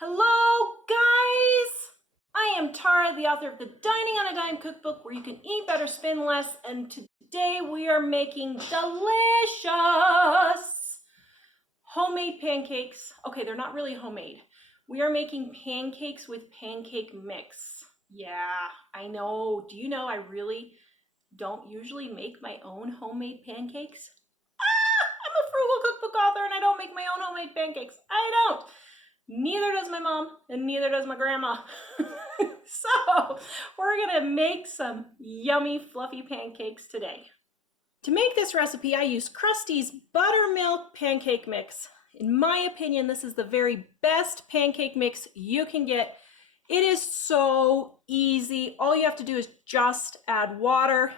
Hello, guys! I am Tara, the author of the Dining on a Dime cookbook where you can eat better, spend less, and today we are making delicious homemade pancakes. Okay, they're not really homemade. We are making pancakes with pancake mix. Yeah, I know. Do you know I really don't usually make my own homemade pancakes? I'm a frugal cookbook author and I don't make my own homemade pancakes. I don't. Neither does my mom and neither does my grandma. So we're gonna make some yummy fluffy pancakes today. To make this recipe, I use Krusteze buttermilk pancake mix. In my opinion, this is the very best pancake mix you can get. It is so easy. All you have to do is just add water.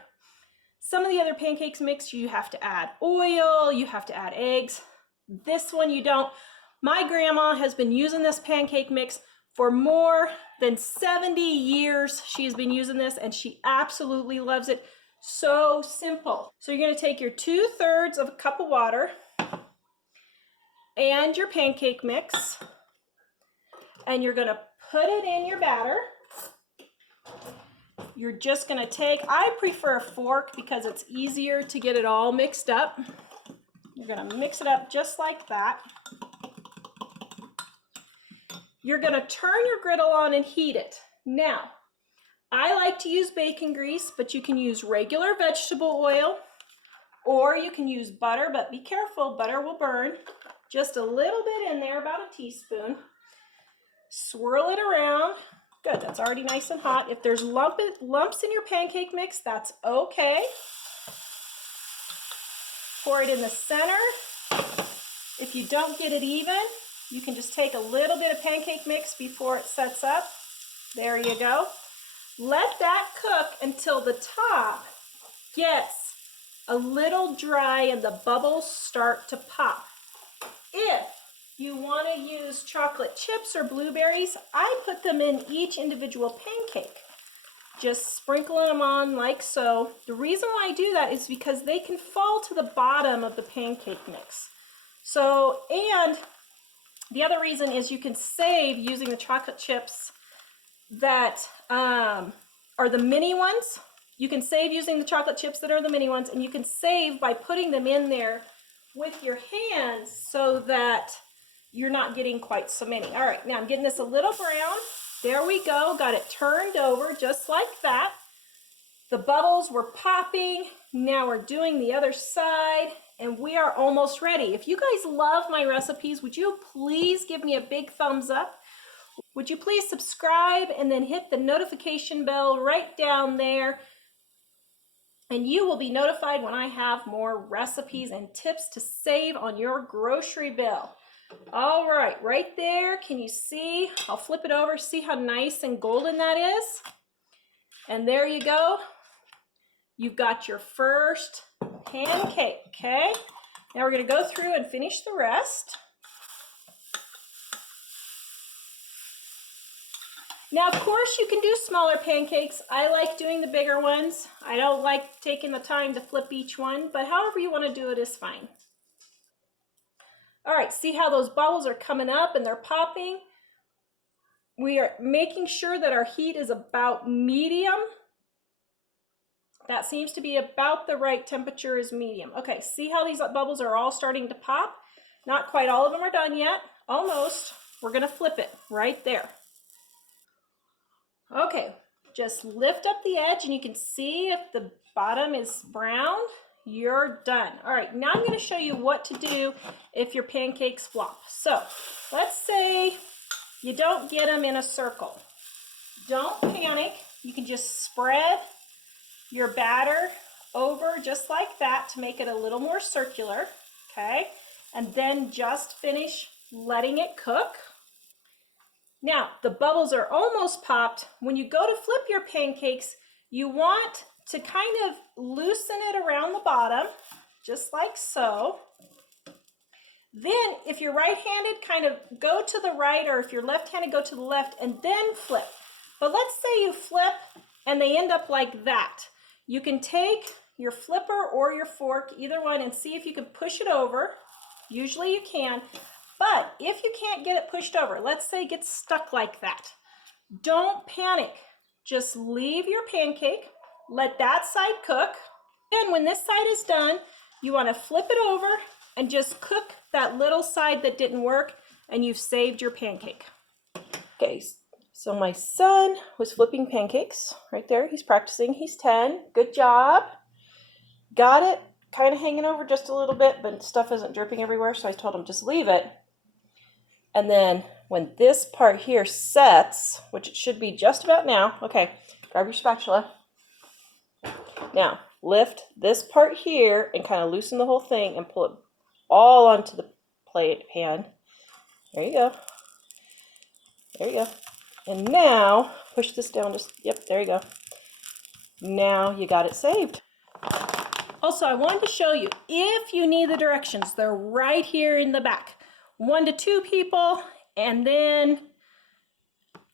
Some of the other pancakes mix, you have to add oil, you have to add eggs. This one you don't. My grandma has been using this pancake mix for more than 70 years. She's been using this and she absolutely loves it. So simple. So you're going to take your 2/3 of a cup of water and your pancake mix and you're going to put it in your batter. You're just going to take, I prefer a fork because it's easier to get it all mixed up. You're going to mix it up just like that. You're going to turn your griddle on and heat it. Now, I like to use bacon grease, but you can use regular vegetable oil or you can use butter, but be careful, butter will burn. Just a little bit in there, about a teaspoon. Swirl it around. Good, that's already nice and hot. If there's lumps in your pancake mix, that's okay. Pour it in the center. If you don't get it even, you can just take a little bit of pancake mix before it sets up. There you go. Let that cook until the top gets a little dry and the bubbles start to pop. If you want to use chocolate chips or blueberries, I put them in each individual pancake. Just sprinkling them on like so. The reason why I do that is because they can fall to the bottom of the pancake mix. So, and the other reason is you can save using the chocolate chips that are the mini ones. You can save using the chocolate chips that are the mini ones, and you can save by putting them in there with your hands so that you're not getting quite so many. All right, now I'm getting this a little brown. There we go, got it turned over just like that. The bubbles were popping. Now we're doing the other side and we are almost ready. If you guys love my recipes, would you please give me a big thumbs up? Would you please subscribe and then hit the notification bell right down there? And you will be notified when I have more recipes and tips to save on your grocery bill. All right, right there, can you see? I'll flip it over, see how nice and golden that is? And there you go. You've got your first pancake, okay? Now we're gonna go through and finish the rest. Now, of course, you can do smaller pancakes. I like doing the bigger ones. I don't like taking the time to flip each one, but however you wanna do it is fine. All right, see how those bubbles are coming up and they're popping? We are making sure that our heat is about medium. That seems to be about the right temperature, is medium. Okay, see how these bubbles are all starting to pop? Not quite all of them are done yet, almost. We're gonna flip it right there. Okay, just lift up the edge and you can see if the bottom is brown, you're done. All right, now I'm gonna show you what to do if your pancakes flop. So let's say you don't get them in a circle. Don't panic, you can just spread your batter over just like that to make it a little more circular, okay? And then just finish letting it cook. Now, the bubbles are almost popped. When you go to flip your pancakes, you want to kind of loosen it around the bottom, just like so. Then, if you're right-handed, kind of go to the right, or if you're left-handed, go to the left, and then flip. But let's say you flip and they end up like that. You can take your flipper or your fork, either one, and see if you can push it over. Usually you can. But if you can't get it pushed over, let's say it gets stuck like that, don't panic. Just leave your pancake, let that side cook. And when this side is done, you want to flip it over and just cook that little side that didn't work, and you've saved your pancake. Okay, so my son was flipping pancakes right there. He's practicing. He's 10. Good job. Got it kind of hanging over just a little bit, but stuff isn't dripping everywhere, so I told him just leave it. And then when this part here sets, which it should be just about now, okay, grab your spatula. Now, lift this part here and kind of loosen the whole thing and pull it all onto the pan. There you go. There you go. And now, push this down just, yep, there you go. Now you got it saved. Also, I wanted to show you, if you need the directions, they're right here in the back. 1 to 2 people, and then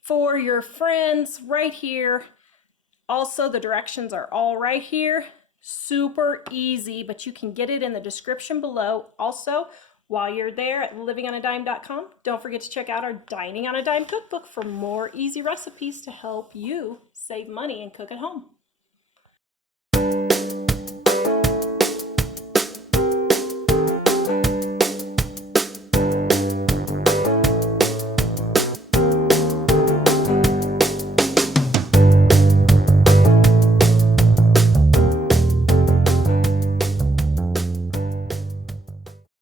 for your friends right here. Also, the directions are all right here. Super easy, but you can get it in the description below. Also, while you're there at livingonadime.com, don't forget to check out our Dining on a Dime cookbook for more easy recipes to help you save money and cook at home.